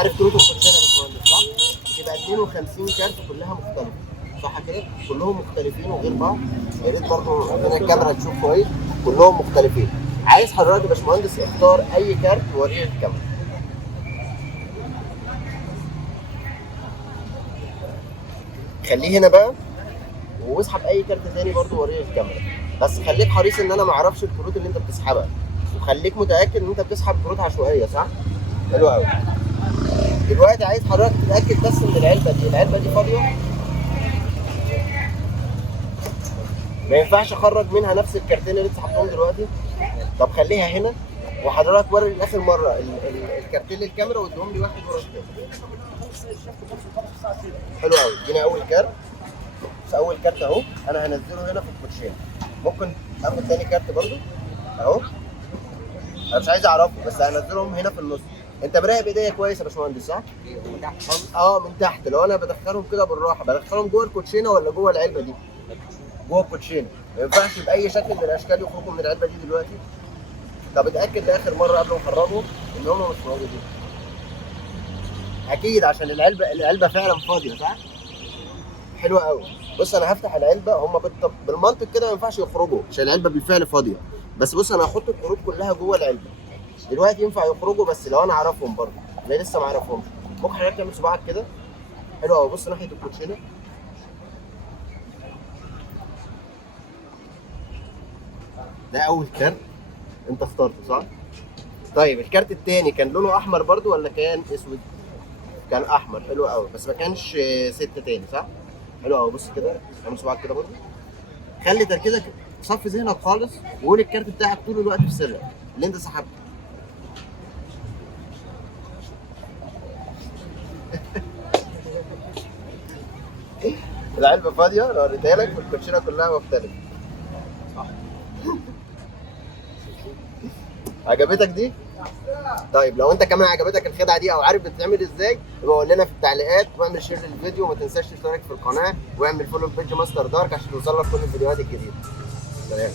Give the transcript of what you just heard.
عارف كروت الكوتشينه يا باشمهندس صح؟ بتبقى 52 كارت كلها مختلفه صح كده؟ كلهم مختلفين وغير بعض. يا ريت برضه عندنا الكاميرا تشوف كويس. كلهم مختلفين. عايز حضرتك يا باشمهندس اختار اي كارت ووريه الكاميرا. خليه هنا بقى واسحب اي كارت تاني برضه وريه الكاميرا. بس خليك حريص ان انا ما اعرفش الكروت اللي انت بتسحبها. وخليك متاكد ان انت بتسحب كروت عشوائيه صح؟ حلو قوي. دلوقتي عايز حضرتك تتاكد بس ان العلبه دي فاضيه. ما ينفعش اخرج منها نفس الكارتين اللي انت سحبتهم دلوقتي. طب خليها هنا وحضرتك وري لاخر مره الكارتين للكاميرا واديهم لي واحد ورا الثاني. حلو قوي. اديني اول كارت. بس اول كارت اهو انا هنزله هنا في الكوتشين. ممكن اخد تاني كارت برضو اهو. انا مش عايز اعرفه بس هنزلهم هنا في النص. انت مراقب ايديا كويس يا باشمهندس صح؟ من تحت. من تحت. لو انا بدخلهم كده بالراحه بدخلهم جوه الكوتشينه ولا جوه العلبه دي؟ جوه الكوتشينه. ما ينفعش باي شكل من الاشكال يخرجوا من العلبه دي دلوقتي. طب اتاكد لاخر مره قبل ما اخرجهم ان هم مش موجودين. اكيد عشان العلبه فعلا فاضيه صح؟ حلو قوي. بص انا هفتح العلبه هم بالمنطق كده ما ينفعش يخرجوا عشان العلبه بالفعل فاضيه. بس بص انا هحط الكروت كلها جوه العلبه. دلوقتي ينفع يخرجوا بس لو انا اعرفهم برضه. انا لسه ما اعرفهمش. ممكن حضرتك تعمل صباعك كده. حلو قوي. بص ناحيه الكوتشينه. ده اول كارت انت اخترته صح؟ طيب الكارت الثاني كان لونه احمر برضه ولا كان اسود؟ كان احمر. حلو قوي بس ما كانش 6 تاني صح؟ حلو قوي. بص كده اعمل صباعك كده برضه. خلي تركيزك صفي ذهنك خالص وقول الكارت بتاعك طول الوقت في سرك اللي انت سحبته. العلبه فاضيه لو وريتها لك والكوتشينه كلها مختلفه. صح. عجبتك دي؟ طيب لو انت كمان عجبتك الخدعه دي او عارف بتتعمل ازاي يبقى قول لنا في التعليقات واعمل شير للفيديو وما تنساش تشترك في القناه واعمل فولو بيج ماستر دارك عشان توصلك كل الفيديوهات الجديده. سلام.